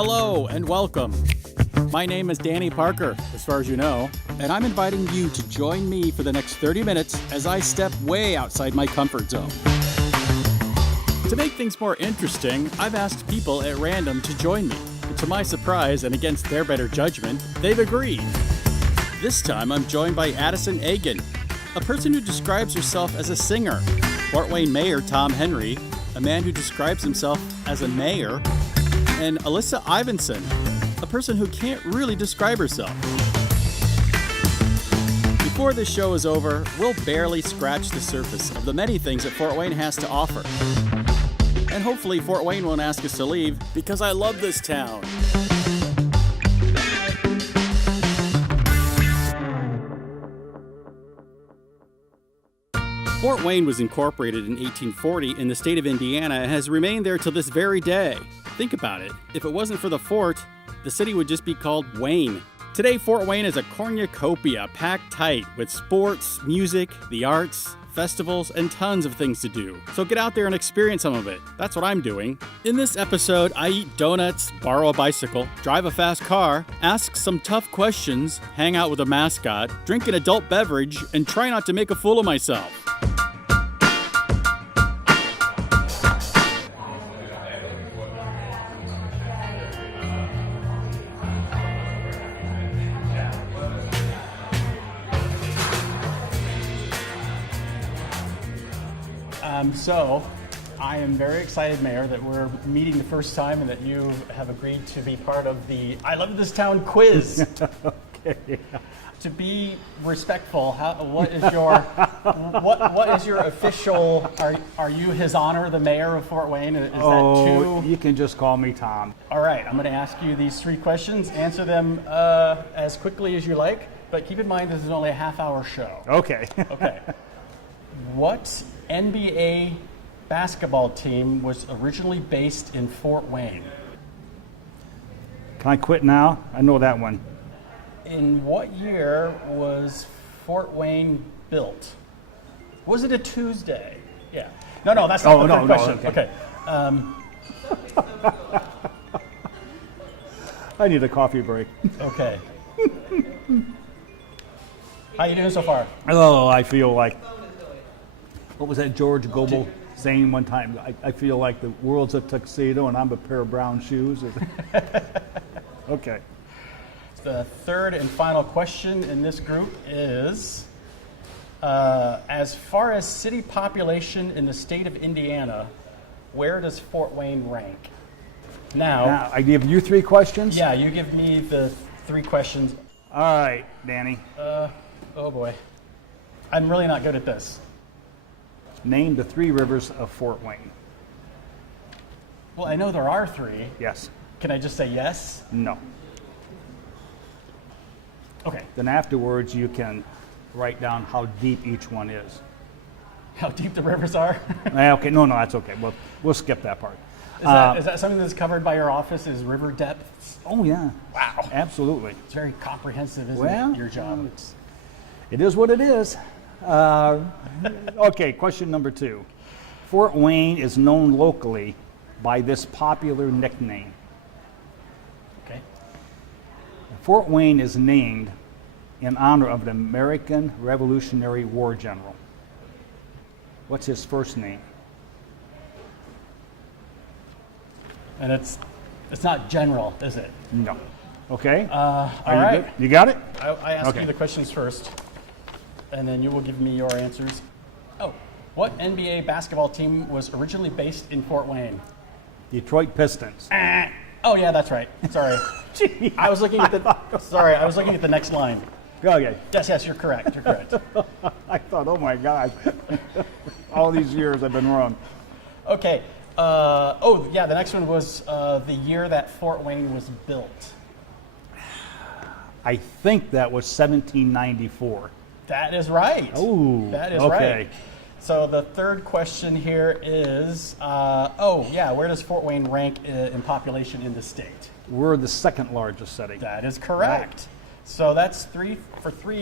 Hello and welcome. My name is Danny Parker, as far as you know, and I'm inviting you to join me for the next 30 minutes as I step way outside my comfort zone. To make things more interesting, I've asked people at random to join me. To my surprise, and against their better judgment, they've agreed. This time I'm joined by Addison Agan, a person who describes herself as a singer, Fort Wayne Mayor Tom Henry, a man who describes himself as a mayor, and Alyssa Ivinson, a person who can't really describe herself. Before this show is over, we'll barely scratch the surface of the many things that Fort Wayne has to offer. And hopefully Fort Wayne won't ask us to leave, because I love this town. Fort Wayne was incorporated in 1840 in the state of Indiana and has remained there till this very day. Think about it. If it wasn't for the fort, the city would just be called Wayne. Today, Fort Wayne is a cornucopia packed tight with sports, music, the arts, festivals, and tons of things to do. So get out there and experience some of it. That's what I'm doing. In this episode, I eat donuts, borrow a bicycle, drive a fast car, ask some tough questions, hang out with a mascot, drink an adult beverage, and try not to make a fool of myself. So, I am very excited, Mayor, that we're meeting the first time and that you have agreed to be part of the I Love This Town quiz. Okay. To be respectful, what is your official? Are you His Honor the Mayor of Fort Wayne? Is that too? You can just call me Tom. All right, I'm going to ask you these 3 questions. Answer them as quickly as you like, but keep in mind this is only a half-hour show. Okay. Okay. What NBA basketball team was originally based in Fort Wayne? Can I quit now? I know that one. In what year was Fort Wayne built? Was it a Tuesday? Yeah. No, that's not the question. Okay. Okay. I need a coffee break. Okay. How you doing so far? Oh, I feel like, what was that George Goebel saying one time? I feel like the world's a tuxedo and I'm a pair of brown shoes. Okay. The third and final question in this group is, as far as city population in the state of Indiana, where does Fort Wayne rank? Now, I give you 3 questions? Yeah, you give me the 3 questions. All right, Danny. Oh boy. I'm really not good at this. Name the 3 rivers of Fort Wayne. Well, I know there are 3. Yes. Can I just say yes? No. Okay. Then afterwards you can write down how deep each one is. How deep the rivers are? Okay, no, that's okay. We'll skip that part. Is that something that's covered by your office, is river depths? Oh, yeah. Wow. Absolutely. It's very comprehensive, isn't it, your job? It is what it is. Okay, question number 2. Fort Wayne is known locally by this popular nickname. Okay. Fort Wayne is named in honor of the American Revolutionary War general. What's his first name? And it's not general, is it? No. Okay. All right. Good? You got it? I ask Okay. you the questions first, and then you will give me your answers. Oh, what NBA basketball team was originally based in Fort Wayne? Detroit Pistons. Oh yeah, that's right. Sorry. Gee, I was looking at the next line. Okay. Yes, you're correct. You're correct. I thought, oh my God, all these years I've been wrong. Okay. The next one was the year that Fort Wayne was built. I think that was 1794. That is right. Oh, that is okay. right. So the third question here is, where does Fort Wayne rank in population in the state? We're the 2nd largest city. That is correct. Right. So that's 3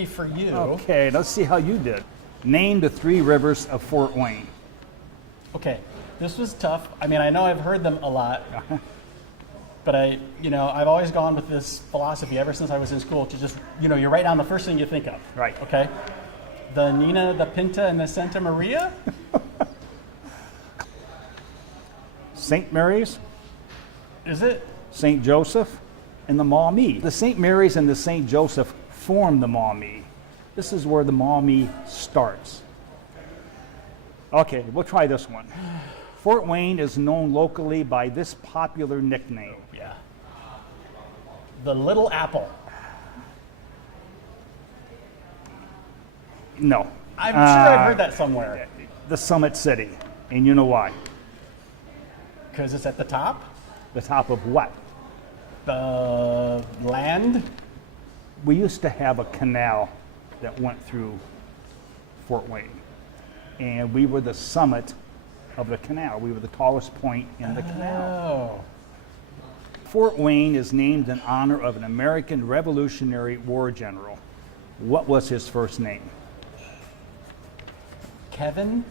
for you. Okay, let's see how you did. Name the 3 rivers of Fort Wayne. Okay, this was tough. I mean, I know I've heard them a lot. but I've always gone with this philosophy ever since I was in school to just, you write down the first thing you think of. Right. Okay? The Nina, the Pinta, and the Santa Maria? St. Mary's, Is it? St. Joseph, and the Maumee. The St. Mary's and the St. Joseph form the Maumee. This is where the Maumee starts. Okay, we'll try this one. Fort Wayne is known locally by this popular nickname. Yeah. The Little Apple. No. I'm sure I've heard that somewhere. The Summit City. And you know why? Because it's at the top? The top of what? The land? We used to have a canal that went through Fort Wayne. And we were the summit of the canal. We were the tallest point in the canal. Oh. Fort Wayne is named in honor of an American Revolutionary War general. What was his first name? Kevin?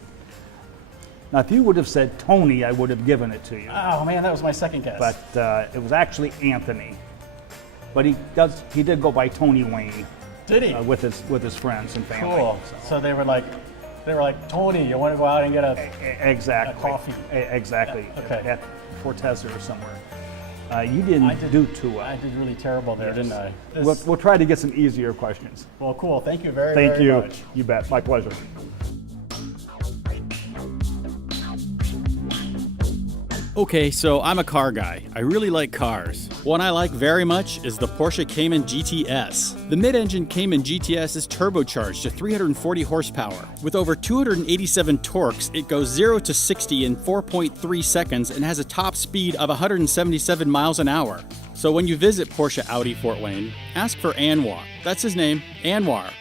Now, if you would have said Tony, I would have given it to you. Oh man, that was my second guess. But it was actually Anthony. But he did go by Tony Wayne. Did he? With his friends and family. Cool. So they were like, Tony, you want to go out and get Exactly. a coffee? Exactly. Okay. At Forteza or somewhere. You didn't do too well. I did really terrible there, didn't I? We'll try to get some easier questions. Well, cool. Thank you very, Thank very you. much. You bet. My pleasure. Okay, so I'm a car guy. I really like cars. One I like very much is the Porsche Cayman GTS. The mid-engine Cayman GTS is turbocharged to 340 horsepower. With over 287 torques, it goes 0 to 60 in 4.3 seconds and has a top speed of 177 miles an hour. So when you visit Porsche Audi Fort Wayne, ask for Anwar. That's his name, Anwar.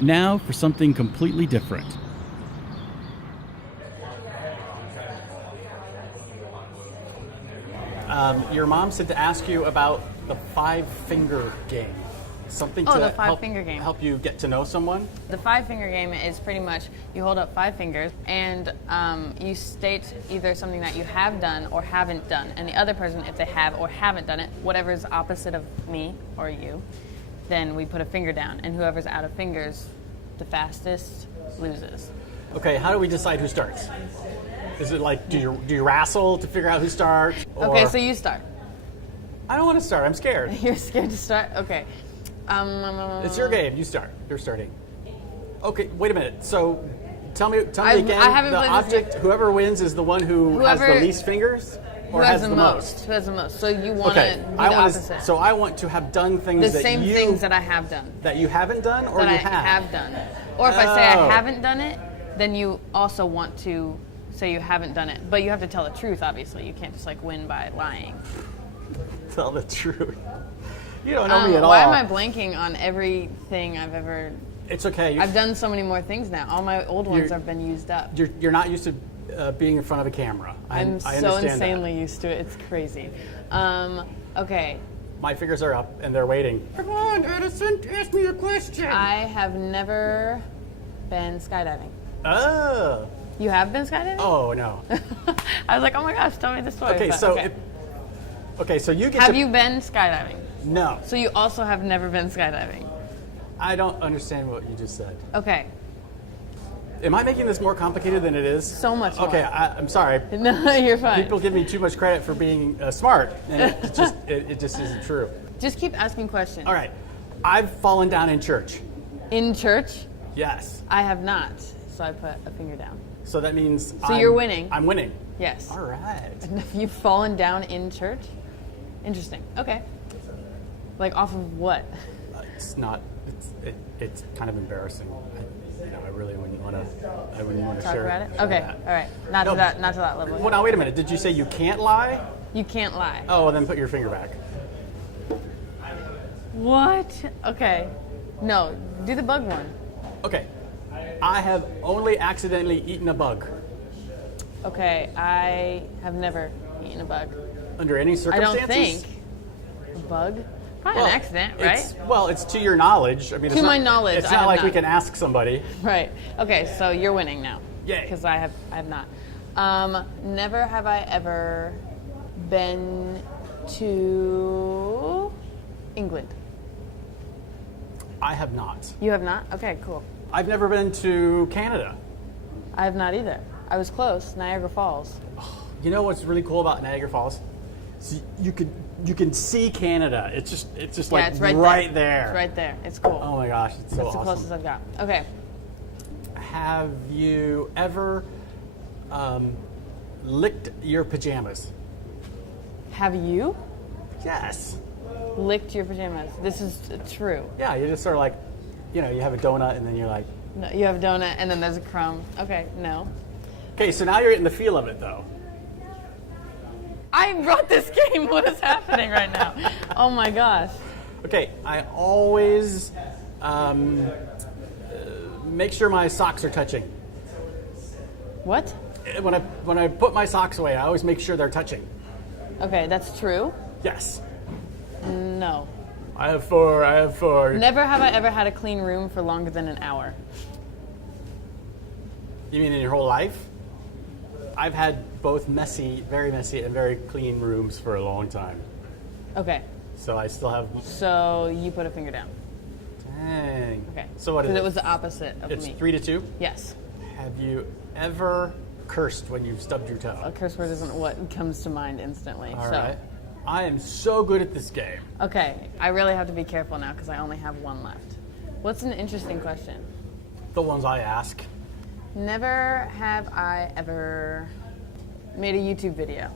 Now for something completely different. Your mom said to ask you about the five-finger game. Something Oh, to the five-finger game. help you get to know someone? The five-finger game is pretty much you hold up 5 fingers and you state either something that you have done or haven't done. And the other person, if they have or haven't done it, whatever is opposite of me or you, then we put a finger down. And whoever's out of fingers the fastest loses. Okay, how do we decide who starts? Is it like, do you wrestle to figure out who starts? Okay, or- so you start. I don't want to start. I'm scared. You're scared to start? Okay. It's your game. You start. You're starting. Okay, wait a minute. So, tell me again. I haven't the played this object. Whoever wins is the one who has the Whoever- least fingers, Who or has has the most? Who has the most? So you want to Okay, be the opposite. so I want to have done things the that same you things that I have done. that you haven't done, or that you I have done. Or if I say Oh. I haven't done it, then you also want to say you haven't done it. But you have to tell the truth, obviously. You can't just like win by lying. Tell the truth. You don't know me at all. Why am I blanking on everything I've ever... It's okay. I've done so many more things now. All my old ones You're- have been used up. You're not used to being in front of a camera. I I'm understand so that. insanely used to it. It's crazy. Okay. My fingers are up and they're waiting. Come on, Edison, ask me a question. I have never been skydiving. Oh. You have been skydiving? Oh no. I was like, oh my gosh, tell me the story. Okay, But, so okay, so you get have to you been skydiving? No. So you also have never been skydiving? I don't understand what you just said. Okay. Am I making this more complicated than it is? So much more. Okay, I'm sorry. No, you're fine. People give me too much credit for being smart, and it just isn't true. Just keep asking questions. All right, I've fallen down in church. In church? Yes. I have not. So I put a finger down. So that means So you're winning. I'm winning. Yes. All right. Have you fallen down in church? Interesting. Okay. Like off of what? It's not. It's kind of embarrassing. I really wouldn't want to. I wouldn't want to Talk share. about it. share Okay. that. All right. Not No. to that level. Well, now wait a minute. Did you say you can't lie? You can't lie. Oh, well, then put your finger back. What? Okay. No. Do the bug one. Okay. I have only accidentally eaten a bug. Okay. I have never eaten a bug. Under any I circumstances? don't think. A bug? Probably an accident, right? It's to your knowledge. I mean, To my knowledge, It's I not have like we not. can ask somebody. Right. Okay, so you're winning now. Yay. Because I have not. Never have I ever been to England. I have not. You have not? Okay, cool. I've never been to Canada. I have not either. I was close. Niagara Falls. You know what's really cool about Niagara Falls? See, you can see Canada. It's just Yeah, like it's right there. It's right there. It's cool. Oh my gosh, it's so That's the awesome. closest I've got. Okay. Have you ever licked your pajamas? Have you Yes. licked your pajamas? This is true. Yeah, you just sort of like, you have a donut and then you're like, No, you have a donut and then there's a crumb. Okay, no. okay, so now you're getting the feel of it though. I brought this game. What is happening right now? Oh my gosh. Okay, I always make sure my socks are touching. What? When I put my socks away, I always make sure they're touching. Okay, that's true. Yes. No. I have four. Never have I ever had a clean room for longer than an hour. You mean in your whole life? I've had both very messy and very clean rooms for a long time. Okay, So I still have, so you put a finger down. dang. Okay. So what is Because it? it was the opposite of It's me. 3-2. Yes. Have you ever cursed when you've stubbed your toe? A curse word isn't what comes to mind instantly. All so. right. I am so good at this game. Okay, I really have to be careful now because I only have one left. What's an interesting question? The ones I ask. Never have I ever made a YouTube video.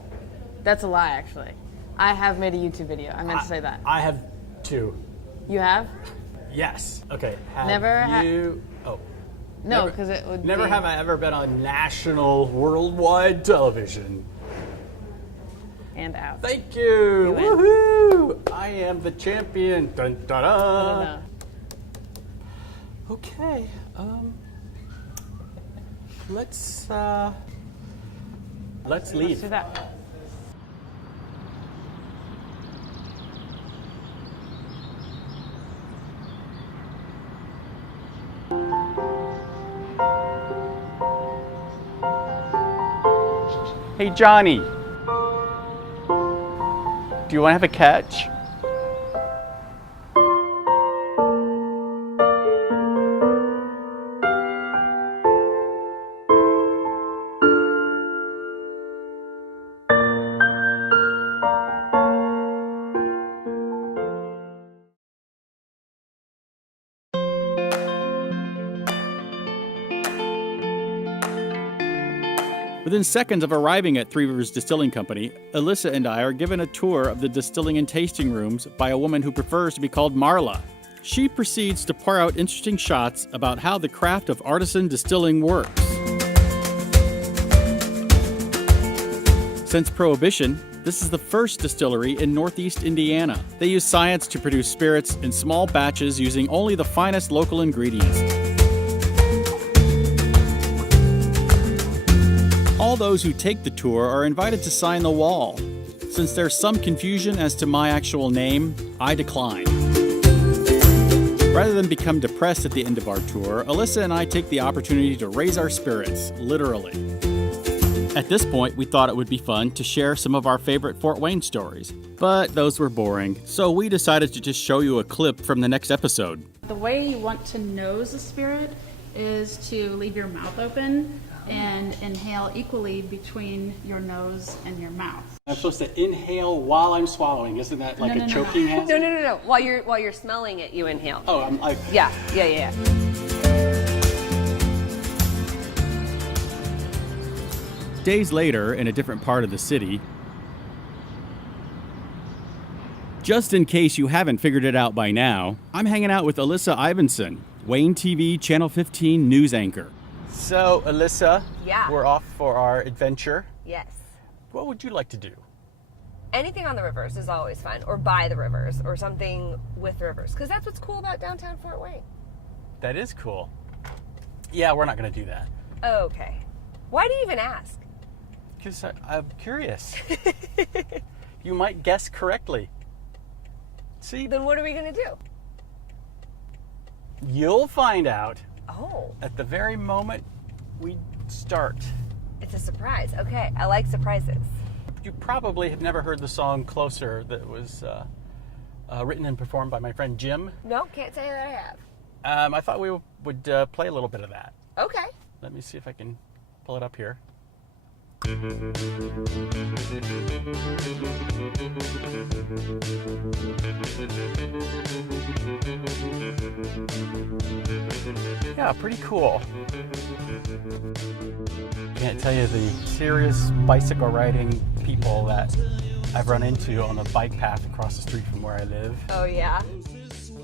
That's a lie, actually. I have made a YouTube video. I meant to say that. I have 2. You have? Yes. Okay. Have Never you? Oh. No, Never- because it would Never be... have I ever been on national, worldwide television. And out. Thank you. You win. Woohoo! I am the champion. Dun, dun, dun. No. Okay. Let's Let's leave. do that. Hey, Johnny. Do you want to have a catch? Within seconds of arriving at Three Rivers Distilling Company, Alyssa and I are given a tour of the distilling and tasting rooms by a woman who prefers to be called Marla. She proceeds to pour out interesting shots about how the craft of artisan distilling works. Since Prohibition, this is the first distillery in Northeast Indiana. They use science to produce spirits in small batches using only the finest local ingredients. All those who take the tour are invited to sign the wall. Since there's some confusion as to my actual name, I decline. Rather than become depressed at the end of our tour, Alyssa and I take the opportunity to raise our spirits, literally. At this point, we thought it would be fun to share some of our favorite Fort Wayne stories, but those were boring, so we decided to just show you a clip from the next episode. The way you want to nose a spirit is to leave your mouth open and inhale equally between your nose and your mouth. I'm supposed to inhale while I'm swallowing. Isn't that like No, a no, choking hazard? No. While you're smelling it, you inhale. Oh, I'm like, Yeah. Days later, in a different part of the city, just in case you haven't figured it out by now, I'm hanging out with Alyssa Ivinson. wane-tv Channel 15 news anchor. So, Alyssa, Yeah. we're off for our adventure. Yes. What would you like to do? Anything on the rivers is always fun, or by the rivers, or something with rivers, because that's what's cool about downtown Fort Wayne. That is cool. Yeah, we're not going to do that. Okay. Why do you even ask? Because I'm curious. You might guess correctly. See, Then what are we going to do? you'll find out Oh, at the very moment we start. it's a surprise. Okay, I like surprises. You probably have never heard the song Closer that was written and performed by my friend Jim. No, can't say that I have. I thought we would play a little bit of that. Okay. Let me see if I can pull it up here. Yeah, pretty cool. Can't tell you the serious bicycle riding people that I've run into on the bike path across the street from where I live. Oh, yeah?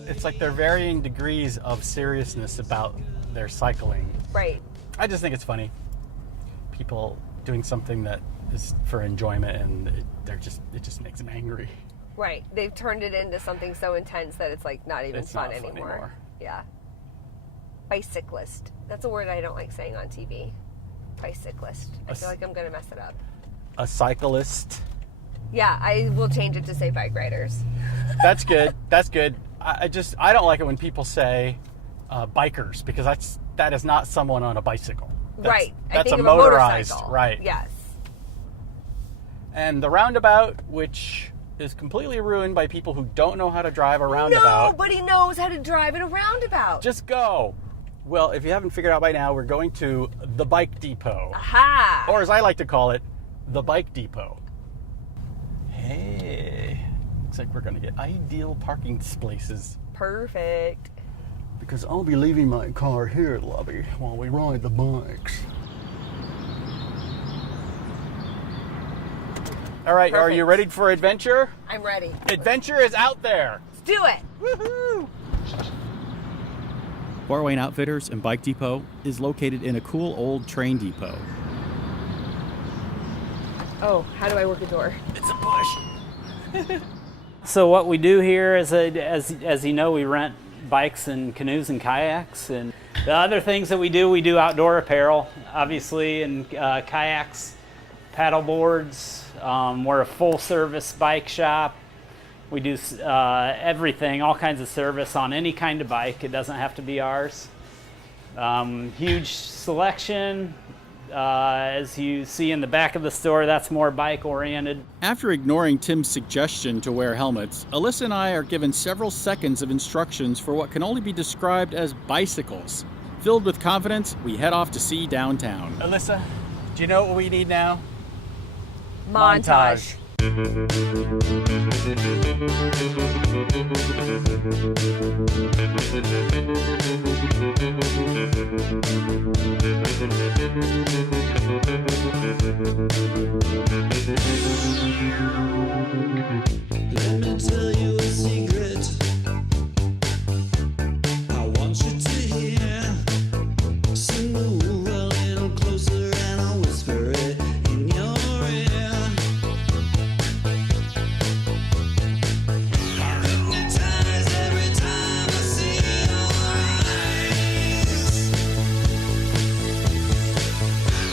It's like they're varying degrees of seriousness about their cycling. Right. I just think it's funny. People doing something that is for enjoyment, and it just makes them angry. Right. They've turned it into something so intense that it's like not even It's fun not fun anymore. anymore. Yeah. Bicyclist. That's a word I don't like saying on TV. Bicyclist. I feel like I'm going to mess it up. A cyclist. Yeah, I will change it to say bike riders. That's good. That's good. I don't like it when people say bikers, because that is not someone on a bicycle. Right. I That's think a of motorized, motorcycle. right? Yes. And the roundabout, which is completely ruined by people who don't know how to drive a roundabout. Nobody knows how to drive in a roundabout. Just go. Well, if you haven't figured out by now, we're going to the bike depot. Aha! Or as I like to call it, the bike depot. Hey, looks like we're going to get ideal parking spaces. Perfect. Because I'll be leaving my car here at Lobby while we ride the bikes. All right, are you Perfect. ready for adventure? I'm ready. Adventure is out there. Let's do it. Woohoo! Fort Wayne Outfitters and Bike Depot is located in a cool old train depot. Oh, how do I work a door? It's a push. So what we do here is, as you know, we rent bikes and canoes and kayaks. And the other things that we do outdoor apparel, obviously, and kayaks, paddle boards. We're a full-service bike shop. We do everything, all kinds of service on any kind of bike. It doesn't have to be ours. Huge selection. As you see in the back of the store, that's more bike-oriented. After ignoring Tim's suggestion to wear helmets, Alyssa and I are given several seconds of instructions for what can only be described as bicycles. Filled with confidence, we head off to see downtown. Alyssa, do you know what we need now? Montage. Let me tell you a secret. I want you to hear. So move a little closer and I'll whisper it in your ear. I'm hypnotized every time I see your eyes.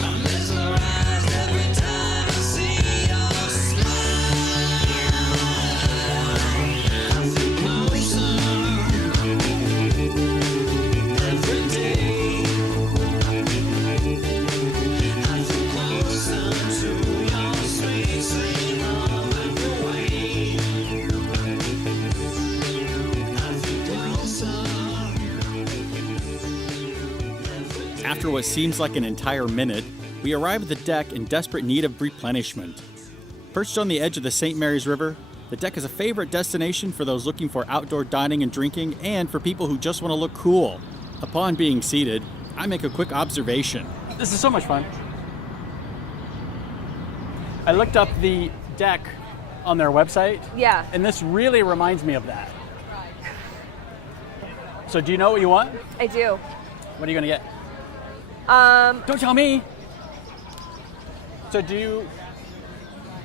I'm mesmerized every time I see your smile. I feel closer every day. I feel closer to your sweet, sweet love every way. I feel closer. After what seems like an entire minute, we arrive at the deck in desperate need of replenishment. Perched on the edge of the St. Mary's River, the deck is a favorite destination for those looking for outdoor dining and drinking, and for people who just want to look cool. Upon being seated, I make a quick observation. This is so much fun. I looked up the deck on their website, Yeah. and this really reminds me of that. So do you know what you want? I do. What are you gonna get? Um, Don't tell me. So do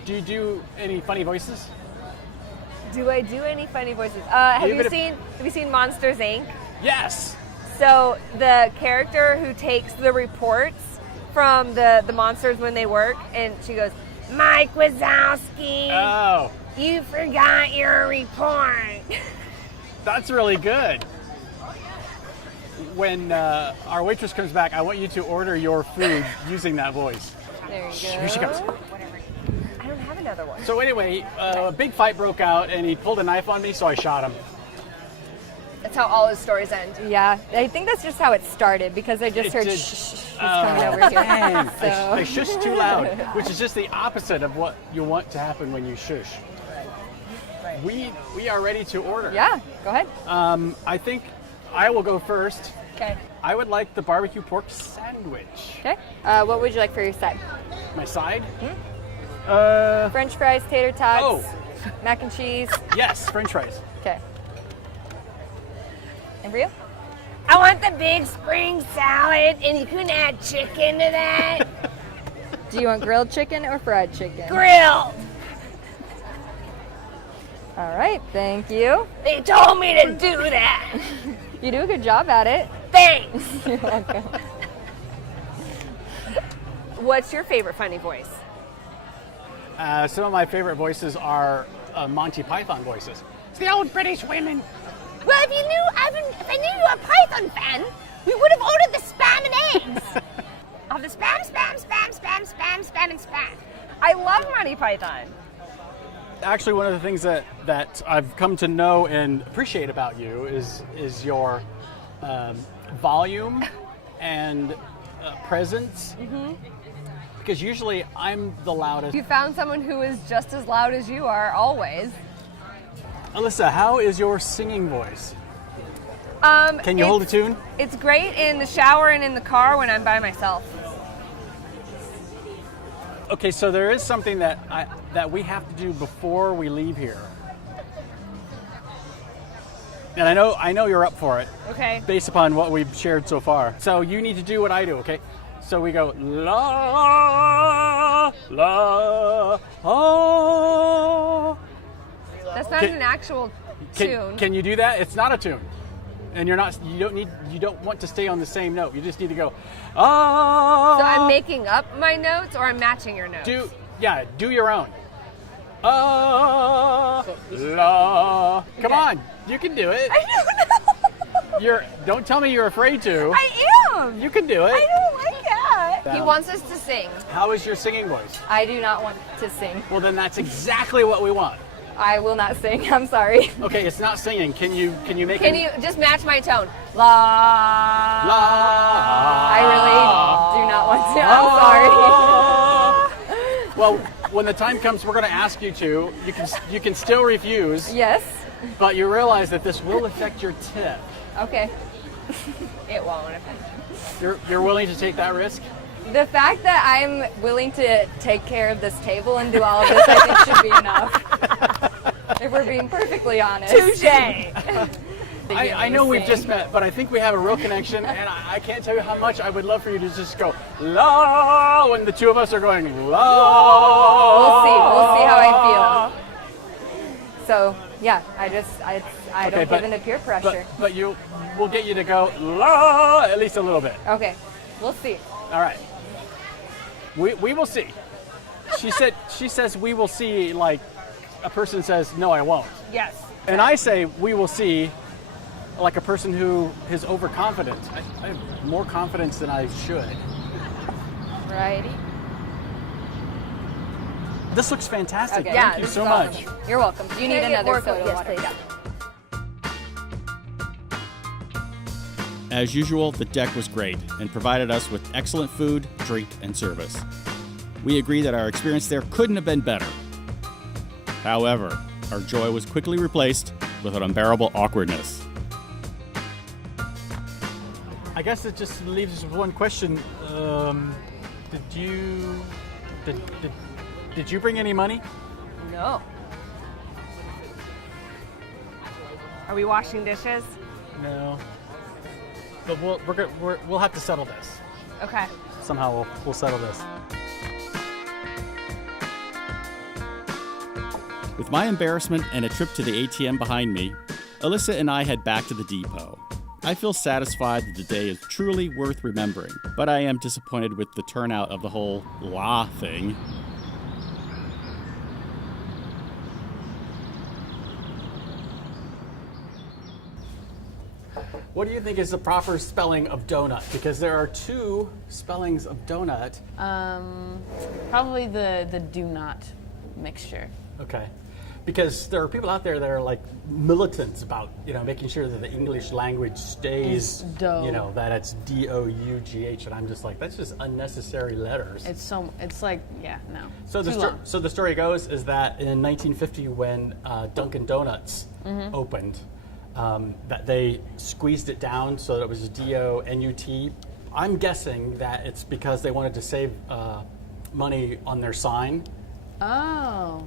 you do any funny voices? do I do any funny voices? Have Even you seen Monsters Inc.? Yes. So the character who takes the reports from the monsters when they work, and she goes, Mike Wazowski, Oh, you forgot your report. that's really good. When our waitress comes back, I want you to order your food using that voice. There you Here she comes. I don't have another one. So anyway, a big fight broke out, and he pulled a knife on me, so I shot him. That's how all his stories end. Yeah, I think that's just how it started because I just It heard did. shh, he's coming over here. Dang, So I shushed too loud, which is just the opposite of what you want to happen when you shush. We are ready to order. yeah, go ahead. I think I will go first. Okay. I would like the barbecue pork sandwich. Okay. What would you like for your side? My side? French fries, tater tots, Oh. mac and cheese. Yes, French fries. Okay. And Rio? I want the big spring salad, and you couldn't add chicken to that. Do you want grilled chicken or fried chicken? Grill. All right, thank you. They told me to do that. You do a good job at it. Thanks. You're welcome. What's your favorite funny voice? Some of my favorite voices are Monty Python voices. It's the old British women. Well, if I knew you were a Python fan, we would have ordered the spam and eggs. Of the spam, and spam. I love Monty Python. Actually, one of the things that I've come to know and appreciate about you is your volume and presence. Mm-hmm. Because usually I'm the loudest. You found someone who is just as loud as you are, always. Alyssa, how is your singing voice? Can you hold a tune? It's great in the shower and in the car when I'm by myself. Okay, so there is something that we have to do before we leave here. And I know you're up for it. Okay. Based upon what we've shared so far. So you need to do what I do, okay? So we go la la oh. That's not an actual tune. Can you do that? It's not a tune. And you don't want to stay on the same note. You just need to go ah. So I'm making up my notes, or I'm matching your notes? do your own. Ah, la. Come on, you can do it. I don't know. Don't tell me you're afraid to. I am. You can do it. I don't like that. He Down. wants us to sing. How is your singing voice? I do not want to sing. Well, then that's exactly what we want. I will not sing. I'm sorry. Okay, it's not singing. Can you make Can it? you just match my tone? La. I really do not want to. I'm sorry. Well, when the time comes, we're going to ask you to. You can still refuse, Yes. but you realize that this will affect your tip. Okay. It won't. You're willing to take that risk? The fact that I'm willing to take care of this table and do all of this, I think should be enough. If we're being perfectly honest. Touche. I know we've just met, but I think we have a real connection, and I can't tell you how much I would love for you to just go la when the two of us are going la. We'll see how I feel. So yeah, I don't give in to peer pressure. But we'll get you to go la at least a little bit. Okay, we'll see. All right. We will see. She says we will see like a person says no I won't. Yes. And I say we will see like a person who is overconfident. I have more confidence than I should. Righty. This looks fantastic. Okay. Thank you so much. You're welcome. Do you need another soda Yes, water? please. As usual, the deck was great and provided us with excellent food, drink, and service. We agree that our experience there couldn't have been better. However, our joy was quickly replaced with an unbearable awkwardness. I guess it just leaves us with one question. Did you bring any money? No. Are we washing dishes? No. But we'll have to settle this. Okay. Somehow we'll settle this. With my embarrassment and a trip to the ATM behind me, Alyssa and I head back to the depot. I feel satisfied that the day is truly worth remembering, but I am disappointed with the turnout of the whole law thing. What do you think is the proper spelling of donut? Because there are two spellings of donut. Probably the do not mixture. Okay. Because there are people out there that are like militants about, making sure that the English language stays, dough. that it's D-O-U-G-H. And I'm just like, that's just unnecessary letters. It's like, yeah, no. So the story goes is that in 1950 when Dunkin' Donuts opened, that they squeezed it down so that it was D-O-N-U-T. I'm guessing that it's because they wanted to save money on their sign. Oh.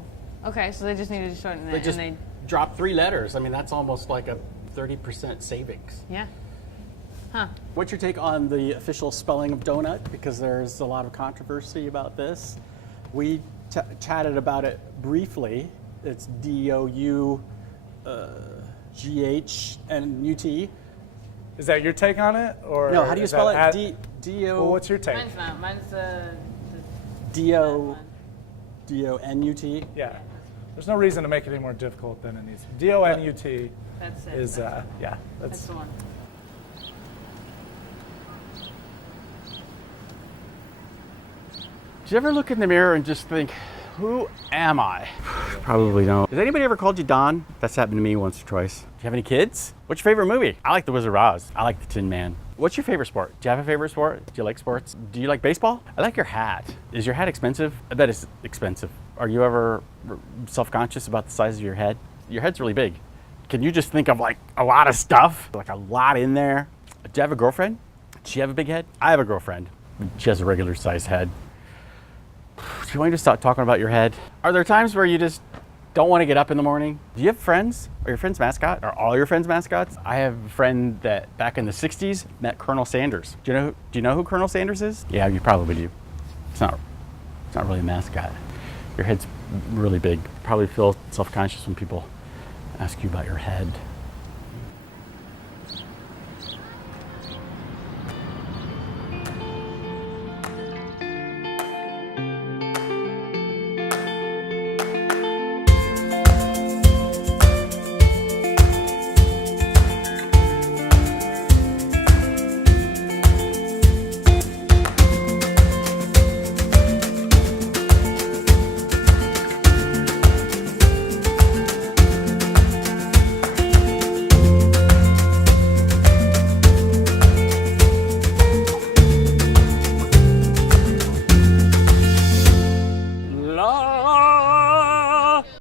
Okay, so they just needed to shorten it. They just dropped 3 letters. I mean, that's almost like a 30% savings. Yeah. Huh. What's your take on the official spelling of donut? Because there's a lot of controversy about this. We chatted about it briefly. It's D-O-U-G-H-N-U-T. Is that your take on it, or No, how do you is spell that it? D-O... Well, what's your take? Mine's not. Mine's the D-O... D-O-N-U-T? Yeah. There's no reason to make it any more difficult than it needs. D-O-N-U-T That's it. is, That's that's the one. Did you ever look in the mirror and just think, who am I? Probably don't. Has anybody ever called you Don? That's happened to me once or twice. Do you have any kids? What's your favorite movie? I like The Wizard of Oz. I like The Tin Man. What's your favorite sport? Do you have a favorite sport? Do you like sports? Do you like baseball? I like your hat. Is your hat expensive? I bet it's expensive. Are you ever self-conscious about the size of your head? Your head's really big. Can you just think of like a lot of stuff? Like a lot in there? Do you have a girlfriend? Does she have a big head? I have a girlfriend. She has a regular sized head. Do you want me to stop talking about your head? Are there times where you just don't want to get up in the morning? Do you have friends? Are your friends mascot? Are all your friends mascots? I have a friend that back in the 60s met Colonel Sanders. Do you know who Colonel Sanders is? Yeah, you probably do. It's not really a mascot. Your head's really big. Probably feel self-conscious when people ask you about your head.